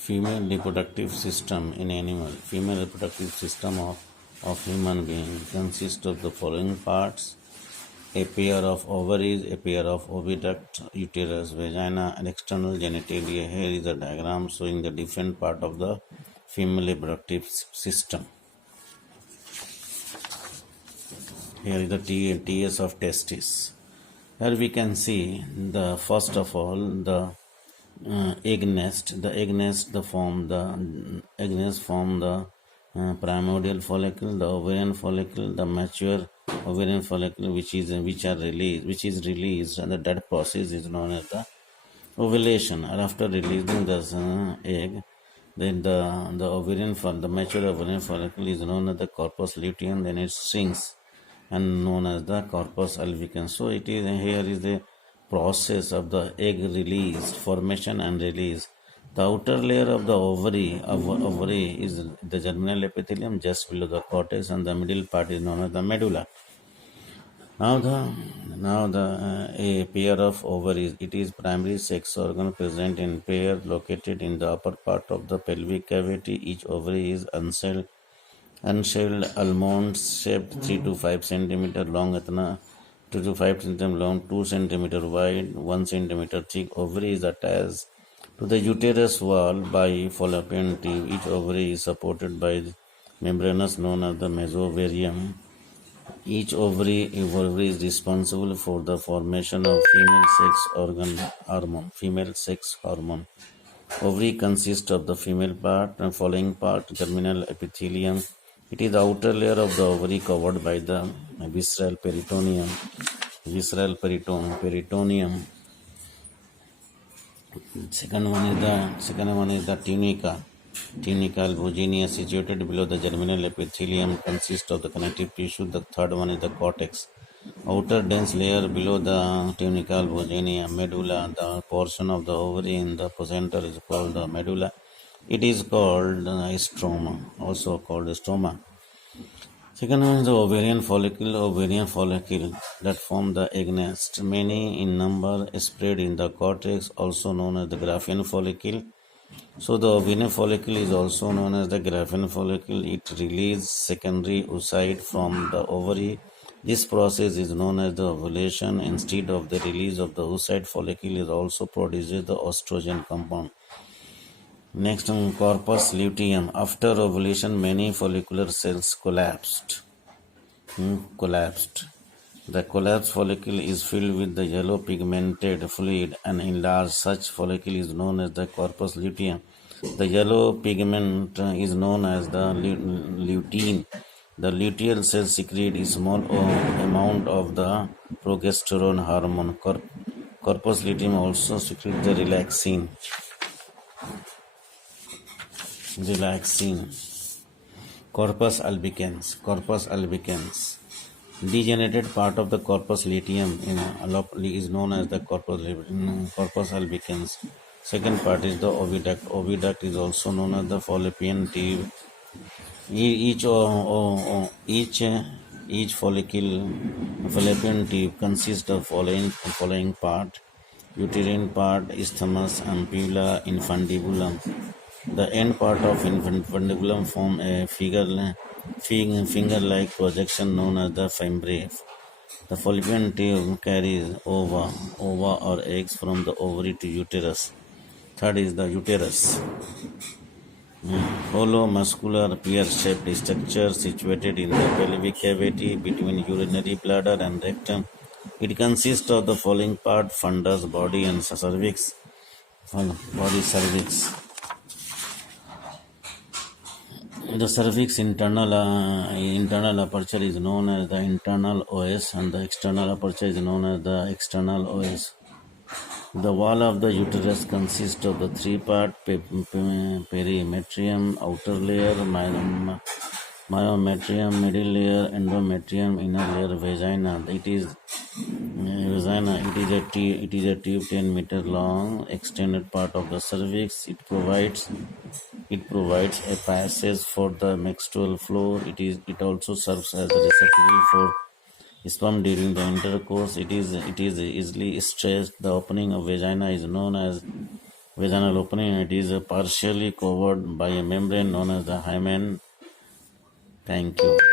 Female reproductive system in animal. Female reproductive system of human being consists of the following parts: a pair of ovaries, a pair of oviduct, uterus, vagina, and external genitalia. Here is a diagram showing the different part of the female reproductive system. Here is the TS of testis. Here we can see the first of all the egg nest. The egg nest form the primordial follicle, the ovarian follicle, the mature ovarian follicle, which is released, and that process is known as the ovulation. And after releasing the egg, then the mature ovarian follicle is known as the corpus luteum. Then it shrinks and known as the corpus albicans. So it is here is the process of the egg release, formation and release. The outer layer of the ovary is the germinal epithelium just below the cortex, and the middle part is known as the medulla. A pair of ovaries. It is primary sex organ present in pair located in the upper part of the pelvic cavity. Each ovary is unshelled almond shaped 3 to 5 centimeter long, 2 to 5 centimeter long, 2 centimeter wide, 1 centimeter thick. Ovary is attached to the uterus wall by fallopian tube. Each ovary is supported by membranous known as the mesovarium. Each ovary is responsible for the formation of female sex hormone. Ovary consists of the female part and following part: germinal epithelium. It is the outer layer of the ovary covered by the visceral peritoneum. Second one is the tunica. Tunica albuginea, situated below the germinal epithelium, consists of the connective tissue. The third one is the cortex. Outer dense layer below the tunica albuginea. Medulla, the portion of the ovary in the placenta, is called the medulla. It is called stroma, also called stroma. Second one is the ovarian follicle that form the egg nest. Many in number spread in the cortex, also known as the Graafian follicle. So the ovarian follicle is also known as the Graafian follicle. It releases secondary oocyte from the ovary. This process is known as the ovulation. Instead of the release of the oocyte, follicle is also produces the estrogen compound. Next, corpus luteum. After ovulation, many follicular cells collapsed. The collapsed follicle is filled with the yellow pigmented fluid and enlarged. Such follicle is known as the corpus luteum. The yellow pigment is known as the lutein. The luteal cells secrete a small amount of the progesterone hormone. Corpus luteum also secretes the relaxin. Corpus albicans. Degenerated part of the corpus luteum is known as the corpus albicans. Second part is the oviduct. Oviduct is also known as the fallopian tube. Each fallopian tube consists of following part: uterine part, isthmus, ampulla, infundibulum. The end part of infundibulum form a finger-like projection known as the fimbriae. The fallopian tube carries ova or eggs from the ovary to uterus. Third is the uterus. Hollow muscular pear-shaped structure situated in the pelvic cavity between urinary bladder and rectum. It consists of the following part: fundus, body, and cervix. The cervix internal aperture is known as the internal OS, and the external aperture is known as the external OS. The wall of the uterus consists of the three-part perimetrium, outer layer, myometrium, middle layer, endometrium, inner layer, vagina. It is a tube 10 meter long, extended part of the cervix. It provides a passage for the menstrual flow. It also serves as a receptacle for sperm during the intercourse. It is easily stretched. The opening of vagina is known as vaginal opening. It is partially covered by a membrane known as the hymen. Thank you.